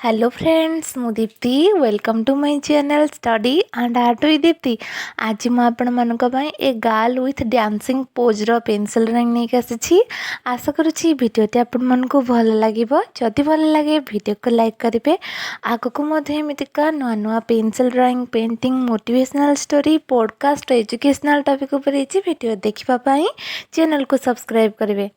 Hello friends मु Deepti welcome to my channel study and art with Deepti. आज मु आपण मानक पई a girl with dancing pose रो पेंसिल ड्राइंग नहीं आसी। आशा करुच्ची भिडियोटी आपण मानक भल लागिबो। जदि भल लागे भिडियो को लाइक करेंगे। आगक एमतीका नुआ नुआ pencil drawing painting motivational story podcast educational topic video देखा चैनल को सब्सक्राइब करेंगे।